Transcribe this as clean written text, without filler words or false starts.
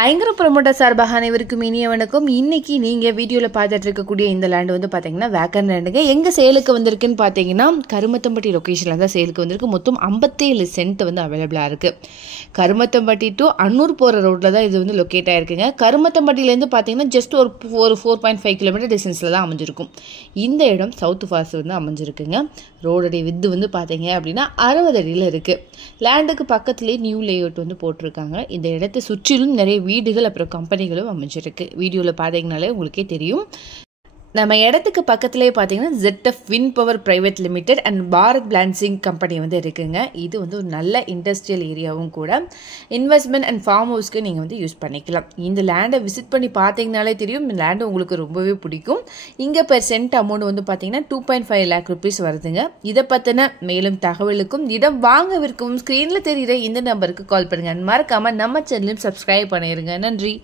ஐங்கர promoter சார்பாக அனைவருக்கும் இனிய வணக்கம். இன்னைக்கு நீங்கள் வீடியோவில் பார்த்துட்டு இருக்கக்கூடிய இந்த லேண்டு வந்து பார்த்தீங்கன்னா வேக்கன் லேண்டுங்க. எங்கே சேலுக்கு வந்திருக்குன்னு பார்த்தீங்கன்னா கருமத்தம்பட்டி லொக்கேஷனில் தான் சேலுக்கு வந்திருக்கு. மொத்தம் 57 சென்ட் வந்து அவைலபிளாக இருக்குது. கருமத்தம்பட்டி டு அன்னூர் போகிற ரோட்டில் தான் இது வந்து லொக்கேட் ஆகிருக்குங்க. கருமத்தம்பட்டிலேருந்து பார்த்தீங்கன்னா ஜஸ்ட் ஒரு 4.5 கிலோமீட்டர் டிஸ்டன்ஸில் தான் அமைஞ்சிருக்கும். இந்த இடம் சவுத் ஃபாஸ் வந்து அமைஞ்சிருக்குங்க. ரோடோடைய வித்து வந்து பார்த்தீங்க அப்படின்னா 60 அடியில் இருக்குது. லேண்டுக்கு பக்கத்துலேயே நியூ லேஅவுட் வந்து போட்டிருக்காங்க. இந்த இடத்தை சுற்றிலும் நிறைய வீடுகள் அப்புறம் கம்பெனிகளும் அமைஞ்சிருக்கு. வீடியோவில் பார்த்தீங்கனாலே உங்களுக்கே தெரியும். நம்ம இடத்துக்கு பக்கத்துலேயே பார்த்தீங்கன்னா ZF wind power private limited and Bharat பிளான்சிங் கம்பெனி வந்து இருக்குங்க. இது வந்து ஒரு நல்ல இண்டஸ்ட்ரியல் ஏரியாவும் கூட. இன்வெஸ்ட்மெண்ட் அண்ட் ஃபார்ம் ஹவுஸ்க்கு நீங்கள் வந்து யூஸ் பண்ணிக்கலாம். இந்த லேண்டை விசிட் பண்ணி பார்த்தீங்கனாலே தெரியும். இந்த லேண்டு உங்களுக்கு ரொம்பவே பிடிக்கும். இங்கே பெர் சென்ட் அமௌண்ட் வந்து பார்த்தீங்கன்னா 2.5 lakh rupees வருதுங்க. இதை பற்றின மேலும் தகவலுக்கும் இடம் வாங்கவிருக்கும் ஸ்க்ரீனில் தெரிகிற இந்த நம்பருக்கு கால் பண்ணுங்கள். மறக்காமல் நம்ம சேனலையும் சப்ஸ்கிரைப் பண்ணிடுங்க. நன்றி.